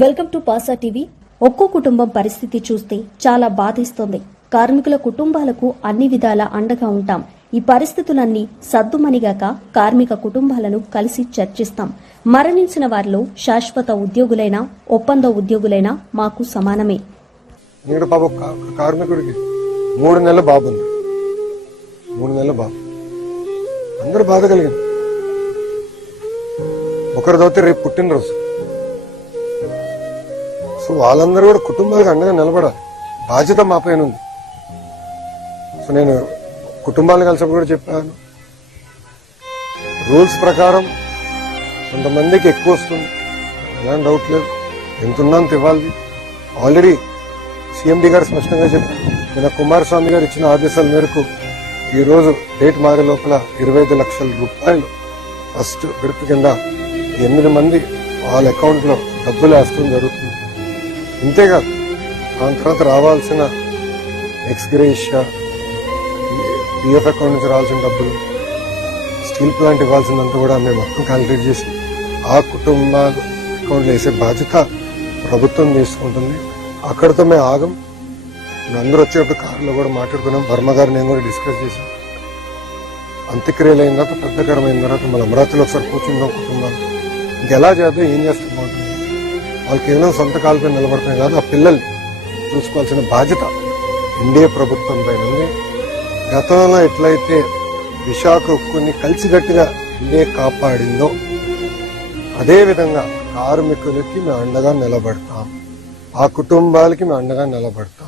Welcome to పాసా TV. ఒక్కో కుటుంబం పరిస్థితి చూస్తే చాలా బాధిస్తోంది. కార్మికుల కుటుంబాలకు అన్ని విధాల అండగా ఉంటాం. ఈ పరిస్థితులన్నీ సద్దుమణిగాక కార్మిక కుటుంబాలను కలిసి చర్చిస్తాం. మరణించిన వారిలో శాశ్వత ఉద్యోగులైనా ఒప్పంద ఉద్యోగులైనా మాకు సమానమే. కార్మికుడికి 3 నెలల బాబు ఉంది. 3 నెలల బాబు అందరూ బాధ కలిగింది. ఒకరిదైతే రేపు పుట్టినరోజు. సో వాళ్ళందరూ కూడా కుటుంబాలకు అండగా నిలబడాలి. బాధ్యత మా పైన ఉంది. సో నేను కుటుంబాలను కలిసి కూడా చెప్పాను, రూల్స్ ప్రకారం కొంతమందికి ఎక్కువ వస్తుంది, ఎలాంటి డౌట్ లేదు. ఎంత ఉన్నా అంత ఇవ్వాలి. ఆల్రెడీ సీఎండీ గారు స్పష్టంగా చెప్పారు. నిన్న కుమారస్వామి గారు ఇచ్చిన ఆదేశాల మేరకు ఈ రోజు డేట్ మారే లోపల 25 లక్షల రూపాయలు ఫస్ట్ విడత కింద 8 మంది వాళ్ళ అకౌంట్ లో డబ్బులు వేస్తూ జరుగుతుంది. ఇంతేకాదు దాని తర్వాత రావాల్సిన ఎక్స్గ్రేషియా, పిఎఫ్ అకౌంట్ నుంచి రావాల్సిన డబ్బులు, స్టీల్ ప్లాంట్ ఇవ్వాల్సిందంతా కూడా మేము మొత్తం క్యాలిక్యులేట్ చేసి ఆ కుటుంబాల అకౌంట్లో వేసే బాధ్యత ప్రభుత్వం తీసుకుంటుంది. అక్కడితో మేము ఆగం. అందరూ వచ్చేటప్పుడు కారులో కూడా మాట్లాడుకున్నాం. వర్మ గారు నేను కూడా డిస్కస్ చేశాం. అంత్యక్రియలు అయిన తర్వాత పెద్దకరమైన తర్వాత మన అమరావతిలో ఒకసారి కూర్చుందాం కుటుంబాలు. ఇంకెలా చేద్దాం, ఏం చేస్తే బాగుంటుంది. వాళ్ళు కేవలం సొంత కాలుపై నిలబడతాయి కాదు, ఆ పిల్లల్ని చూసుకోవాల్సిన బాధ్యత ఎన్డీఏ ప్రభుత్వం పైన ఉంది. గతంలో ఎట్లయితే విశాఖ ఉక్కుని కలిసికట్టుగా ఎన్డీఏ కాపాడిందో అదేవిధంగా కార్మికులకి మేము అండగా నిలబడతాం, ఆ కుటుంబాలకి మేము అండగా నిలబడతాం.